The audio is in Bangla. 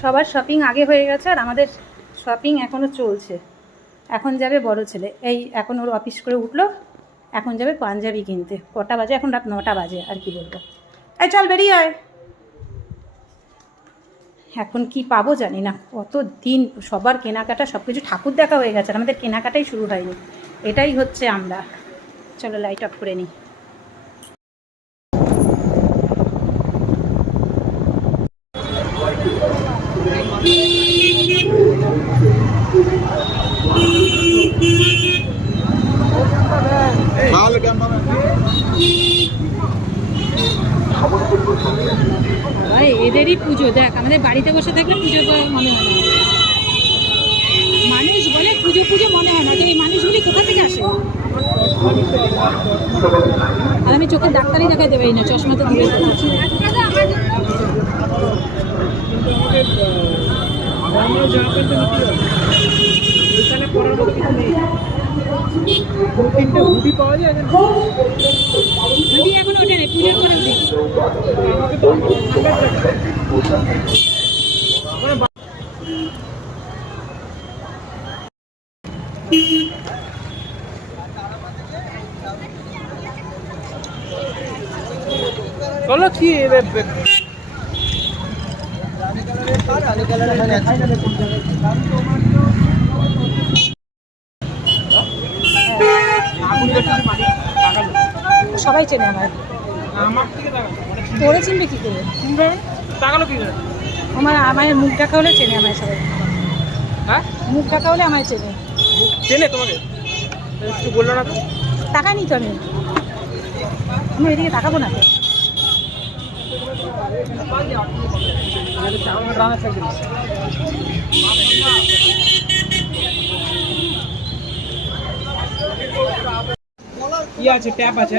সবার শপিং আগে হয়ে গেছে আর আমাদের শপিং এখনও চলছে। এখন যাবে বড় ছেলে, এই এখন ওর অফিস করে উঠলো, এখন যাবে পাঞ্জাবি কিনতে। কটা বাজে এখন? রাত 9টা বাজে। আর কি বলবো, এই চল বেরিয়ে আয়। এখন কি পাবো জানি না, কত দিন সবার কেনাকাটা সব কিছু ঠাকুর দেখা হয়ে গেছে আর আমাদের কেনাকাটাই শুরু হয়নি। এটাই হচ্ছে আমরা। চলো লাইট অফ করে নিই। এদেরই পুজো দেখ, আমাদের বাড়িতে বসে থাকলে পুজো মনে হয় না। মানুষ বলে পুজো পুজো মনে হয় না, যে এই মানুষগুলি কোথা থেকে আসে? আর আমি চোখের ডাক্তারই দেখাতে পারি না, চশমা তো দূরে আছে। এখন ওঠে নেই, পুজোর পরে উঠে। চলো কি সবাই চেনে আমার, তোরে চিনবে কি করে? তাকালো কি আমার মুখ দেখা হলে চেনে আমায় সবাই। হ্যাঁ, মুখ দেখা হলে আমায় চেনে। চেনে তোমাকে? কিছু বললো না তো? তাকাইনি তো আমি এদিকে তাকাবো না তো। কি আছে? ট্যাপ আছে।